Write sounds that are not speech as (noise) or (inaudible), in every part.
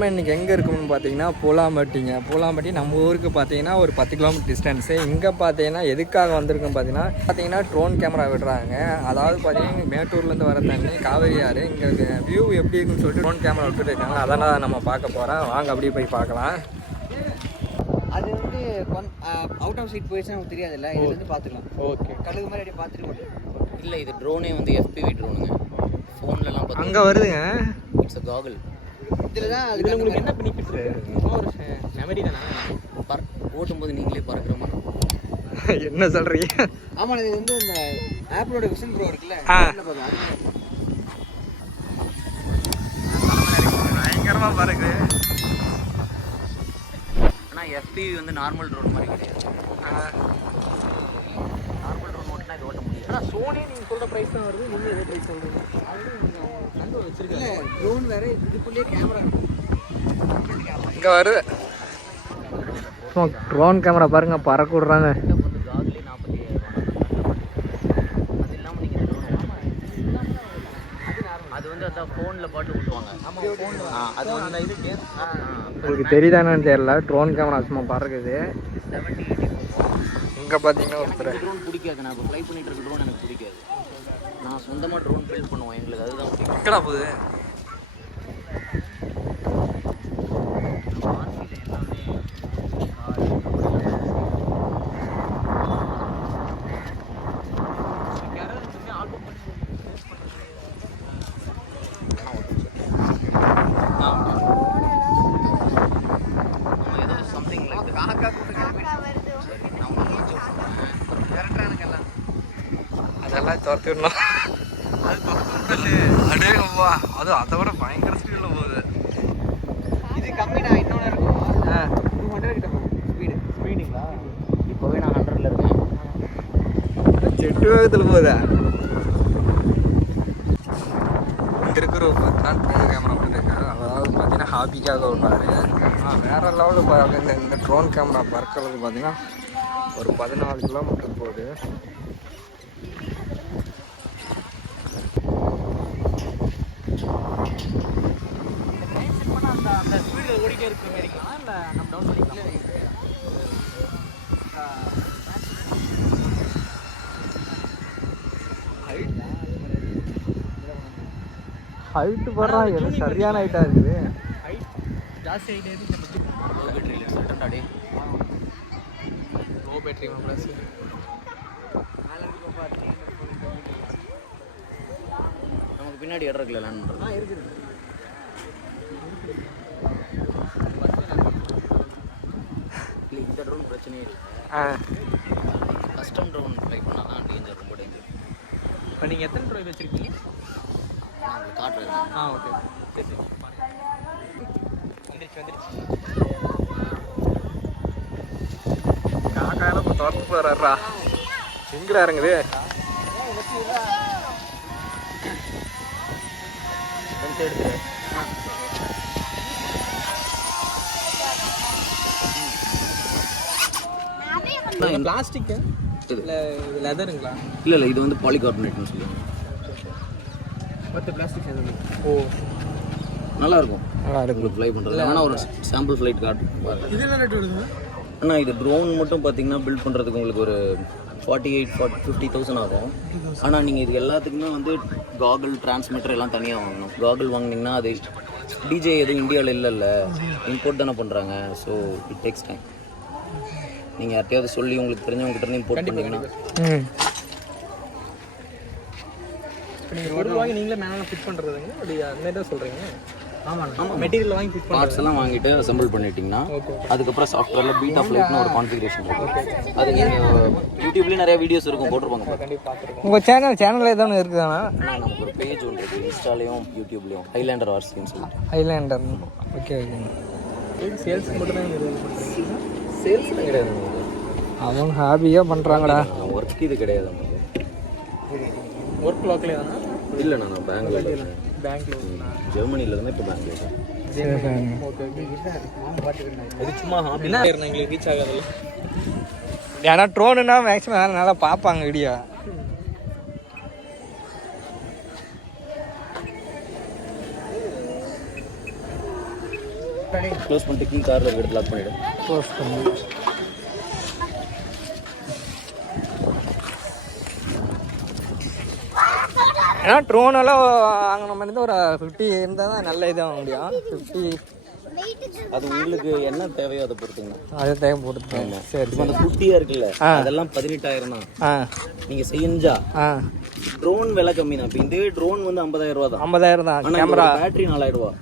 நம்ம இன்றைக்கி எங்கே இருக்கோம்னு பார்த்தீங்கன்னா பூலாம்பட்டிங்க. பூலாம்பட்டி நம்ம ஊருக்கு பார்த்தீங்கன்னா ஒரு பத்து கிலோமீட்டர் டிஸ்டன்ஸு இங்கே பார்த்தீங்கன்னா எதுக்காக வந்திருக்கோம் பார்த்தீங்கன்னா பார்த்தீங்கன்னா ட்ரோன் கேமரா விடுறாங்க. அதாவது பார்த்தீங்கன்னா மேட்டூர்லேருந்து வர தண்ணி காவேரி ஆறு. இங்கே வியூ எப்படி இருக்குன்னு சொல்லிட்டு ட்ரோன் கேமரா விட்டுட்டு இருக்காங்க அதெல்லாம் நம்ம பார்க்க போகிறோம் வாங்க அப்படியே போய் பார்க்கலாம். அது வந்து அவுட் ஆஃப் சைட் போயிடுச்சுன்னா நமக்கு தெரியாதுல்ல. இது வந்து பார்த்துக்கலாம். ஓகே. கழுகு மாதிரி அப்படியே பார்த்துட்டு இல்லை இது ட்ரோனே வந்து எஃபிவி ட்ரோனுங்க ஃபோன்லலாம் பார்த்தா அங்கே வருதுங்க. இட்ஸ் அ காகல் இதில் தான் இதில் உங்களுக்கு என்ன பெனிஃபிட்ஸ் ஒரு மெமரி தானே? பற ஓட்டும்போது நீங்களே பறக்கிற மாதிரி. (laughs) என்ன சொல்கிறீங்க ஆமாம் இது வந்து இந்த ஆப்பிளோட விஷன் ப்ரோ இருக்குல்ல பயங்கரமாக பாருங்க ஆனால் எஃபிவி வந்து நார்மல் ட்ரோன் மாதிரி கிடையாது நார்மல் ட்ரோன் ஓட்டினா இது ஓட்ட முடியாது ஆனால் சோனி நீங்கள் சொல்கிற ப்ரைஸ் தான் வருது நீங்கள் எதோ ப்ரைஸ் சொல்கிறீங்க இல்ல ட்ரோன் வேற இதுக்குள்ளேயே கேமரா இருக்கும் இங்கே வருது. ட்ரோன் கேமரா பாருங்க பறக்க விட்றாங்க. அது இல்லாமல் நீங்கள் அது வந்து அதான் ஃபோனில் பாட்டு விட்டுவாங்க ஆ அது வந்து இது கேம். உங்களுக்கு தெரியுதானு தெரியல. ட்ரோன் கேமரா சும்மா பறக்குது. இங்கே பார்த்தீங்கன்னா ஒருத்தர் ட்ரோன் பிடிக்காது. நான் இப்போ ஃப்ளை பண்ணிட்டு இருக்க ட்ரோன் எனக்கு பிடிக்காது. நான் சொந்தமாக ட்ரோன் பில்ட் பண்ணுவோம் எங்களுக்கு அதுதான் பிடிக்கும். போகுது? நம்ம ஏதோ சம்திங் லைக் காக்கா கூட்டு விரட்டுறானுங்கெல்லாம் அதெல்லாம் துரத்திடணும் அடே அப்பா அது அதை விட பயங்கர ஸ்பீடில் போகுது இது கம்மி நான் இன்னொன்று இருக்கும் ஆ டூ ஹண்ட்ரட் கிட்ட போகும் ஸ்பீடு ஸ்பீடுங்களா இப்போவே நான் ஹண்ட்ரட்ல இருக்கேன் செட்டு வேகத்தில் போகுதா இருக்கிற பார்த்தீங்கன்னா ட்ரோன் கேமரா பண்ணிருக்காரு அதாவது பார்த்தீங்கன்னா ஹாபிக்காக விடுறாரு வேற லெவலில் பாருங்க இந்த ட்ரோன் கேமரா பறக்கிறது பார்த்தீங்கன்னா ஒரு பதினாலு கிலோமீட்டர் போகுது அந்த ஸ்பீடில் ஓடிட்டே இருக்க மாதிரிங்களா இல்லை நம்ம டவுன் பண்ணிக்கலாம் ஹைட்டு போடுறா எல்லாம் சரியான ஹைட்டாக இருக்குது? ஹைட் ஜாஸ்தி ஆகிட்டே இருக்கு லோ பேட்டரி இல்லை சொல்லிட்டேன்டா டே லோ பேட்டரி ப்ளஸ் நமக்கு பின்னாடி இடம் இருக்குல்ல லேண்ட் பண்ணுறது இருக்குது இல்லை இந்த ட்ரோன் பிரச்சனையே இல்லை. ஆ. கஸ்டம் ட்ரோன் ட்ரை பண்ணால் தான் டேஞ்சர் ரொம்ப டேஞ்சர் இப்போ நீங்கள் எத்தனை ட்ரோய் வச்சுருக்கீங்க? நான் உங்களுக்கு காட்டுறேன். ஆ ஓகே. சரி சரி. வந்துருச்சு வந்துருச்சு. காக்காயெல்லாம் இப்போ துரத்து போகிறாரா எங்கடா இறங்குது கொஞ்சம் எடுத்துரு. பிளாஸ்டிக்கு? இல்லை லெதருங்களா? இல்லை இல்லை இது வந்து பாலிகார்பனேட்னு சொல்லுவாங்க. மற்ற பிளாஸ்டிக் ஓ நல்லா இருக்கும் நல்லா இருக்கு உங்களுக்கு ஃப்ளை பண்ணுறது ஆனால் ஒரு சாம்பிள் ஃப்ளைட் காட்டு. பாருங்க இது என்ன ரேட் வருது? அண்ணா இது ட்ரோன் மட்டும் பார்த்தீங்கன்னா பில்ட் பண்ணுறதுக்கு உங்களுக்கு ஒரு forty eight forty fifty thousand ஆகும் ஆனால் நீங்கள் இது எல்லாத்துக்குமே வந்து காகல் டிரான்ஸ்மிட்டர் எல்லாம் தனியாக வாங்கணும். காகல் வாங்குனீங்கன்னா அது டிஜே எதுவும் இந்தியாவில் இல்லைல்ல. இம்போர்ட் தானே பண்ணுறாங்க ஸோ இட் டேக்ஸ் டைம் நீங்கள் யார்ட்டையாவது சொல்லி உங்களுக்கு தெரிஞ்சவங்ககிட்ட இருந்து இம்போர்ட் பண்ணீங்கன்னா நீங்கள் பொருள் வாங்கி நீங்களே மேலே ஃபிட் பண்ணுறதுங்க அப்படி அந்த தான் சொல்கிறீங்க ஆமாம் ஆமாம் மெட்டீரியல் வாங்கி ஃபிட் பார்ட்ஸ் எல்லாம் வாங்கிட்டு அசெம்பிள் பண்ணிட்டீங்கன்னா அதுக்கப்புறம் சாஃப்ட்வேரில் பீட்டா ஃப்ளைட்னு ஒரு கான்ஃபிகரேஷன் இருக்கும். அது நீங்கள் யூடியூப்லேயும் நிறைய வீடியோஸ் இருக்கும் போட்டிருப்பாங்க உங்கள் சேனல் சேனல் ஏதாவது இருக்குதாண்ணா? ஆனால் நமக்கு ஒரு பேஜ் ஒன்று இருக்குது இன்ஸ்டாலையும் யூடியூப்லேயும் ஹைலேண்டர் வார்ஸ்ன்னு சொல்லிட்டு. ஹைலேண்டர் ஓகே ஓகே சேல்ஸ் மட்டும் தான் நீங்கள் இது பண்ணுறீங்க சேல்ஸ்லாம் கிடையாது அவன் ஹாபியாக பண்ணுறாங்கடா ஒர்க் இது கிடையாது நமக்கு ஒர்க் லாக்லேயே தானே இல்லை நான் பெங்களூர் பேங்க்கில் ஜெர்மனியில் இருந்து இப்போ பெங்களூர் அது சும்மா ஹாபி எங்களுக்கு ரீச் ஆகாதுல்ல ஏன்னா ட்ரோனுனா மேக்ஸிமம் நல்லா பார்ப்பாங்க வீடியோ க்ளோஸ் பண்ணிட்டு கீ காரில் எடுத்து லாக் பண்ணிவிடு க்ளோஸ் பண்ணி. ஏன்னா ட்ரோனெல்லாம் வாங்கின மாதிரி இருந்தால் ஒரு ஃபிஃப்டி இருந்தால் தான் நல்ல இதாக முடியும். ஃபிஃப்டி அது உங்களுக்கு என்ன தேவையோ அதை பொறுத்துங்க. அது தேவைப்படுது சரி இப்போ அந்த குட்டியாக இருக்குல்ல அதெல்லாம் பதினெட்டாயிரம் தான் நீங்கள் செஞ்சா ட்ரோன் விலை கம்மி தான் இப்போ இதே ட்ரோன் வந்து ஐம்பதாயிரம் ரூபா தான். ஐம்பதாயிரம் தான் கேமரா பேட்டரி நாலாயிரம் ரூபா.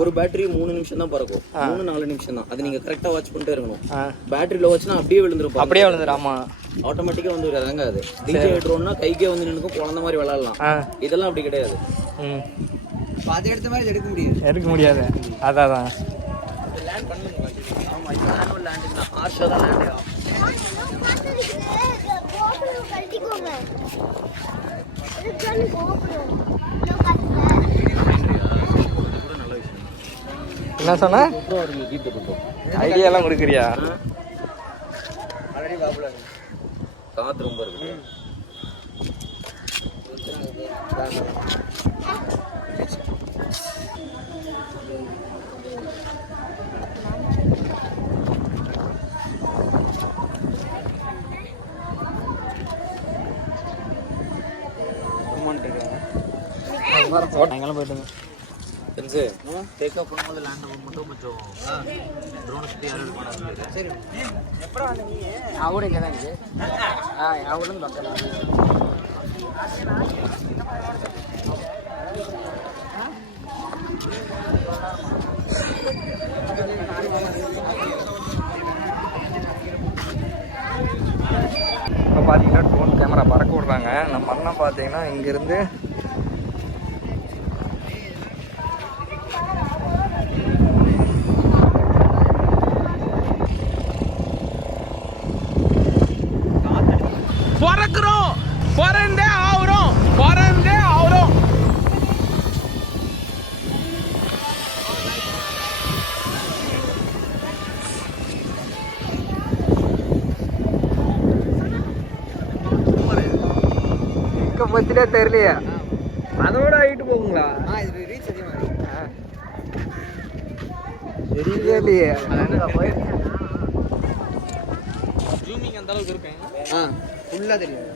ஒரு பேட்டரி மூணு நிமிஷம் தான் பறக்கும். மூணு நாலு நிமிஷம் தான். அது நீங்க கரெக்டா வாட்ச் பண்ணிட்டே இருக்கணும். பேட்டரி லோ வச்சுனா அப்படியே விழுந்துரும் அப்படியே விழுந்துடும் ஆமாம் ஆட்டோமேட்டிக்கா வந்து இறங்காது. டிஜே ட்ரோன்னா கைக்கே வந்து நின்னுக்கும் குழந்த மாதிரி விளையாடலாம். இதெல்லாம் அப்படி கிடையாது. அது எடுத்த மாதிரி எடுக்க முடியாது. எடுக்க முடியாது. அதான் அதான். ஆமா இது மேனுவல் லேண்டிங் தான் ஹார்ஷா தான் லேண்ட் ஆகும் கழட்டிக்கோங்க இதுக்கு கோபுரம் இன்னும் கட்டல நல்ல விஷயம் என்ன சொன்ன ஐடியா எல்லாம் கொடுக்குறியா காத்து ரொம்ப இருக்கு போயிட்டு தெரிஞ்சு. டேக் ஆஃப் பண்ணும்போது லேண்ட் ஆகும் மட்டும் கொஞ்சம் ட்ரோனை சுற்றி யாரும் பண்ணாது சரி. அவரு இங்கே தான் இருக்கு. ஆ அவரும் பக்கம் இப்போ பார்த்தீங்கன்னா ட்ரோன் கேமரா பறக்க விட்றாங்க. நம்ம அண்ணன் பார்த்தீங்கன்னா இங்கேருந்து பிறக்கிறோம். பிறந்தே ஆகுறோம். பிறந்தே ஆகுறோம். பற்றிலே தெரியலையே. அதோட ஹைட்டு போகுங்களா? ஆ இது ரீச் அதிகமாக இருக்கு. தெரியலையே. ஜூமிங் அந்த அளவுக்கு இருக்கேன். ஆ. ஃபுல்லாக தெரியும்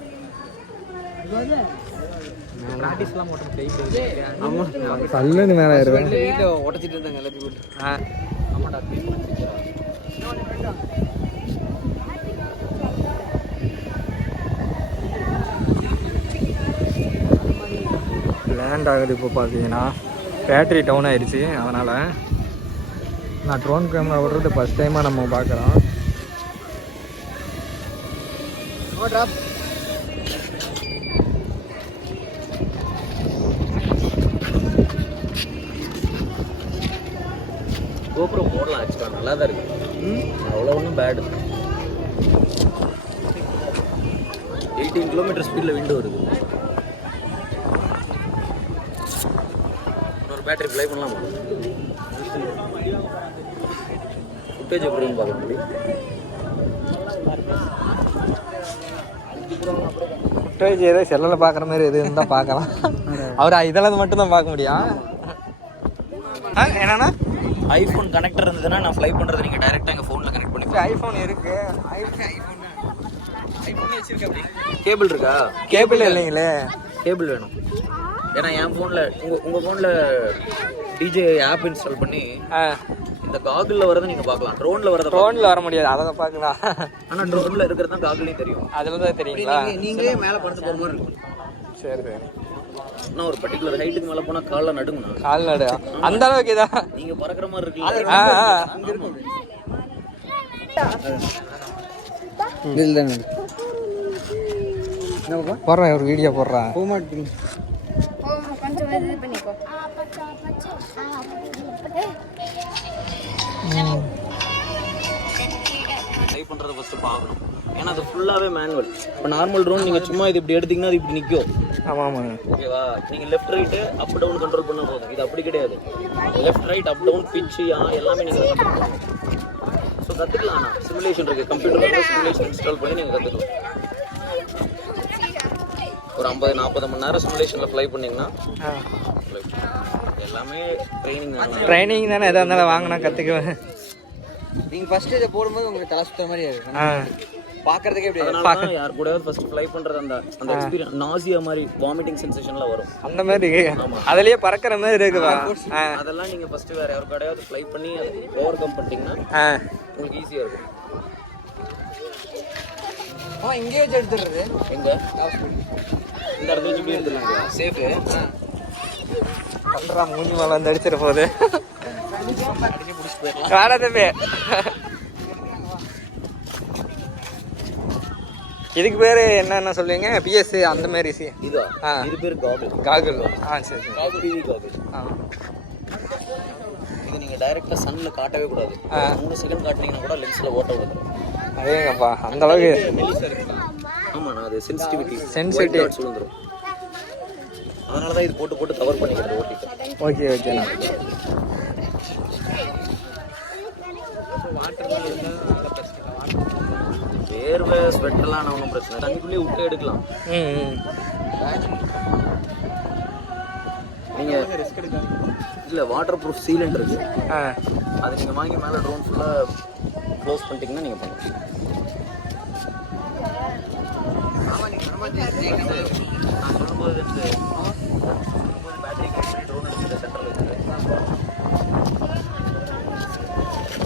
ப்ராக்டிஸ்லாம் மட்டும் கை மேலே ஆயிடுவேன் வீட்டில் உடச்சிட்டு இருந்தாங்க எல்லாத்தையும் போட்டு ஆ ஆமாடா லேண்ட் ஆகுது இப்போ பார்த்தீங்கன்னா. பேட்டரி டவுன் ஆயிடுச்சு அதனால். நான் ட்ரோன் கேமரா விடுறது ஃபஸ்ட் டைமாக நம்ம பார்க்குறோம் ட்ராப் கோபுரம் போடலாம் ஆக்சுவலாக நல்லா தான் இருக்கு அவ்வளோ ஒன்றும் பேடு எயிட்டீன் கிலோமீட்டர் ஸ்பீடில் விண்டு வருது இன்னொரு பேட்டரி ப்ளை பண்ணலாமா? ஃபுட்டேஜ் எப்படின்னு பார்க்க முடியும். ஃபுட்டேஜ் ஏதோ செல்லில் பார்க்குற மாதிரி எது இருந்தால் பார்க்கலாம். அவர் இதெல்லாம் மட்டும்தான் பார்க்க முடியும். ஆ என்னண்ணா? ஐஃபோன் கனெக்டர் இருந்ததுன்னா நான் ஃப்ளை பண்ணுறது நீங்கள் டைரெக்டாக எங்கள் ஃபோனில் கனெக்ட் பண்ணி ஐஃபோன் இருக்கு. கேபிள் இருக்கா? கேபிள் இல்லைங்களே. கேபிள் வேணும். ஏன்னா என் ஃபோனில் உங்கள் உங்கள் ஃபோனில் டிஜே ஆப் இன்ஸ்டால் பண்ணி இந்த காகிளில் வரதை நீங்கள் பார்க்கலாம். ட்ரோனில் வரதை ட்ரோனில் வர முடியாது. அதை பார்க்கலாம் ஆனால் ட்ரோனில் இருக்கிறது தான் காகிலையும் தெரியும். அதில் தான் தெரியுங்களா? நீங்களே மேலே படுத்து போகிற மாதிரி இருக்கும். சரி சரி. ஆனால் ஒரு பர்டிகுலர் ஹைட்டுக்கு மேலே போனால் காலில் நடுங்கண்ணா கால்நடை அந்த அளவுக்கு இதான். நீங்கள் பறக்கிற மாதிரி என்ன பாப்பா? போடுறேன் ஒரு வீடியோ போடுறேன் போக மாட்டேங்க கொஞ்சம் இது பண்ணிக்கோ. ட்ரை பண்ணுறதை ஃபஸ்ட்டு பார்க்கணும். ஏன்னா அது ஃபுல்லாகவே மேனுவல் இப்போ நார்மல் ட்ரோன் நீங்கள் சும்மா இது இப்படி எடுத்தீங்கன்னா அது இப்படி நிற்கும் ஆமாம் ஆமாங்க ஓகேவா நீங்கள் left right up down control பண்ண போதும். இது அப்படி கிடையாது. லெஃப்ட் ரைட் அப் டவுன் பிச்சு எல்லாமே நீங்கள் ஸோ கற்றுக்கலாம் ஆனால் சிமுலேஷன் இருக்குது கம்ப்யூட்டரில் சிமுலேஷன் இன்ஸ்டால் பண்ணி நீங்கள் கற்றுக்கலாம் ஒரு ஐம்பது நாற்பது மணி நேரம் சிமுலேஷனில் ஃப்ளை பண்ணிங்கன்னா. எல்லாமே ட்ரைனிங் தான். ட்ரைனிங் தானே எதாக இருந்தாலும் வாங்கினா கற்றுக்குவேன் நீங்க ஃபர்ஸ்ட் இதை போடும்போது உங்களுக்கு தலை சுத்துற மாதிரி இருக்கும் ஆ. பார்க்கறதுக்கே எப்படி தான் யார் கூடயாவது ஃபர்ஸ்ட் ஃப்ளை பண்றது அந்த அந்த எக்ஸ்பீரியன்ஸ் நாசியா மாதிரி வாமிட்டிங் சென்சேஷன்ல வரும். அந்த மாதிரி. அதுலயே பறக்கிற மாதிரி இருக்குதா? ஆ. அதெல்லாம் நீங்க ஃபர்ஸ்ட் வேற யார் கூடயாவது ஃப்ளை பண்ணி அதை ஓவர் கம் பண்ணிட்டீங்கன்னா உங்களுக்கு ஈஸியா இருக்கும். ஆ இங்கே வச்சு எடுத்துடுறது. எங்க? இந்த இடத்துல வச்சு எடுத்துடலாம் சேஃபு பண்றா மூஞ்சி மேல வந்து அடிச்சிட போகுது. தம்பி. இதுக்கு பேரு என்னென்ன சொல்லுவீங்க? பிஎஸ் அந்த மாதிரி சி இதா. இது பேர் காகுல் காகுல் ஆ சரி சரி. காகுல் டிவி காகுல் ஆ. இது நீங்க டைரக்டா சன்ல காட்டவே கூடாது. மூணு செகண்ட் காட்டினீங்கன்னா கூட லென்ஸ்ல ஓட்ட விடுது அதேங்கப்பா அந்த அளவுக்கு ஆமா நான் அது சென்சிட்டிவிட்டி Sensitivity. விழுந்துரும் அதனால தான் இது போட்டு போட்டு கவர் பண்ணிக்கிறது ஓட்டிட்டு ஓகே ஓகேண்ணா வேர்வை ஸ்வெட்டெல்லாம் ஒன்றும் பிரச்சனை. தண்ணிக்குள்ளேயே விட்டு எடுக்கலாம். ம் ம். நீங்க இல்ல வாட்டர் ப்ரூஃப் சீலண்ட் இருக்கு அது நீங்க வாங்கி மேல ட்ரோன் ஃபுல்லா க்ளோஸ் பண்ணிட்டீங்கன்னா நீங்க பண்ணலாம். நான் சொல்லும்போது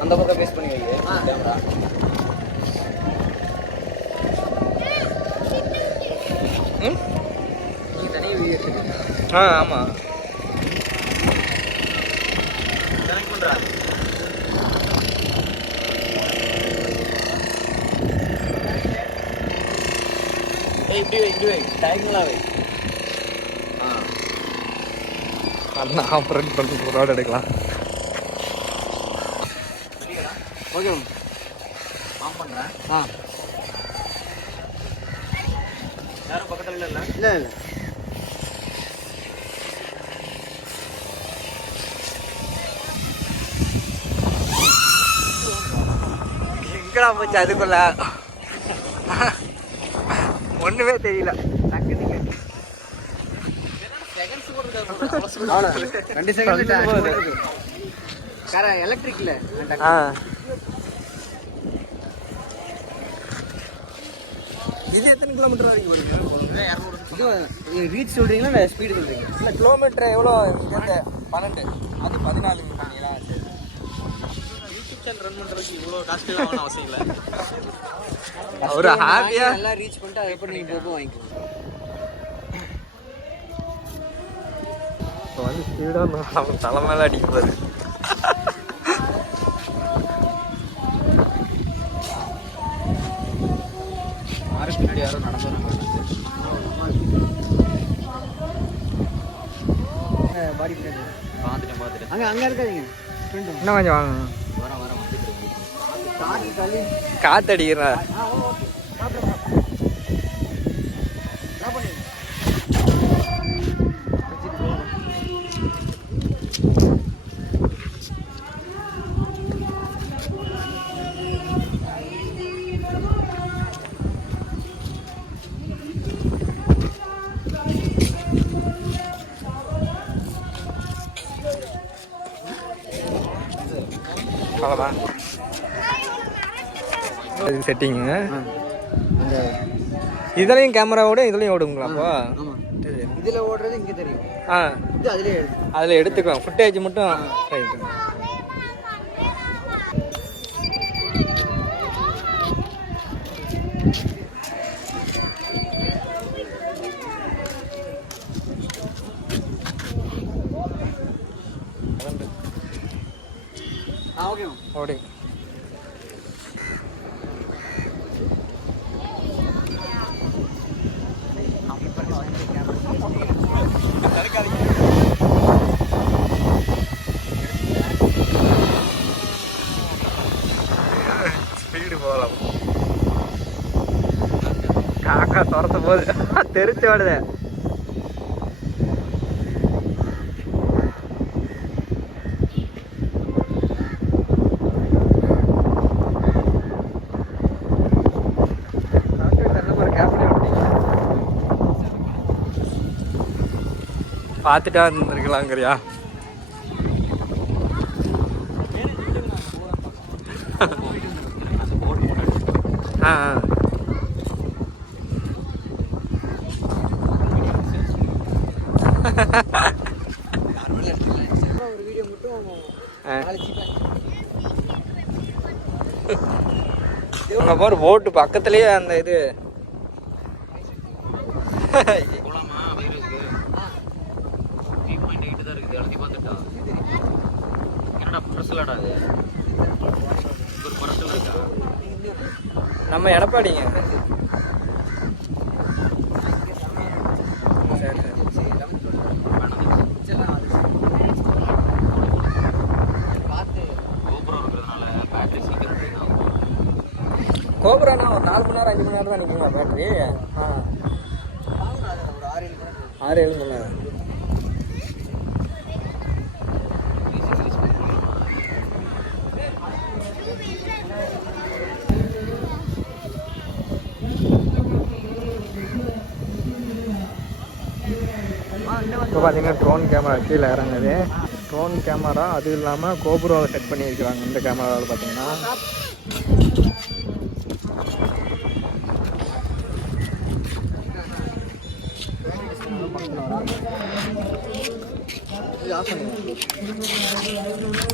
அந்த பக்கம் பேஸ் பண்ணி வை கேமரா. ம்? தனியாக வீடியோ எடுத்துக்கோங்க. ஆ ஆமாம் கனெக்ட் ஏய் இப்படி வை இப்படி வை. டயங்கலா வை. அண்ணா ஆப்ரேட் பண்ணி ரோடு எடுக்கலாம். ஓகே ஆன் பண்றேன். ஆ. யாரும் பக்கத்துல இல்ல இல்லை? இல்லை எங்கடா போச்சு அதுக்குள்ள? ஒண்ணுமே தெரியல. ரெண்டு செகண்ட் வேற இல்லை ஆ இது எத்தனை கிலோமீட்டர் வரைக்கும் வரும் இது ரீச் சொல்கிறீங்களா இல்லை ஸ்பீடு சொல்றீங்க இல்லை கிலோமீட்டர் எவ்வளோ இங்கேருந்து பன்னெண்டு அது பதினாலு பண்ணீங்களா சரி யூடியூப் சேனல் ரன் பண்றதுக்கு இவ்வளோ காஸ்ட்லி ஆகணும் அவசியம் இல்லை ஒரு ஹாப்பியா நல்லா ரீச் பண்ணிட்டு அதுக்கப்புறம் நீங்க போக வாங்கிக்கோங்க இப்போ வந்து ஸ்பீடாக நம்ம தலை மேலே அடிக்க போகுது ஆறு பின்னாடி யாரும் நடந்து வர மாட்டாங்க பாடி பின்னாடி பார்த்துட்டேன் பார்த்துட்டேன். அங்க அங்க இருக்காதீங்க. இன்னும் கொஞ்சம் வாங்க? வந்துட்டு இருக்கேன். காற்று தள்ளி. செட்டிங்க இதுலையும் கேமராவோட இதுலையும் ஓடுங்களா அப்போ ஆமா. இதுல ஓடுறது இங்க தெரியும். ஆ. அதுலயே அதில் எடுத்துக்குவேன் ஃபுட்டேஜ் மட்டும் போது தெரிச்சு ஓடுது பார்த்துட்டா இருந்திருக்கலாங்கிறியா? ஆ ஆ. ஒரு வீடியோ மட்டும் அங்கே பாரு போட்டு பக்கத்துலேயே அந்த இது. நம்ம எடப்பாடிங்க த்ரீ பாயிண்ட் எயிட் தான் இருக்குது எழுதி பார்த்துட்டா என்னடா பர்சலாடா அது ஒரு பர்சல் இருக்கா நம்ம எடப்பாடிங்க சரி சரி பார்த்து கோபுரம் இருக்கிறதுனால பேட்டரி சீக்கிரம் drain ஆகும். கோபுரானா ஒரு நாலு மணி நேரம் அஞ்சு மணி நேரம் தான் நிற்குமா பேட்டரி ஆ. ஆறு ஏழு மணி நேரம். இப்போ பார்த்தீங்கன்னா ட்ரோன் கேமரா கீழே இறங்குது. ட்ரோன் கேமரா அது இல்லாமல் கோபுராவை செட் பண்ணியிருக்கிறாங்க. இந்த கேமராவில் பார்த்தீங்கன்னா. あとに。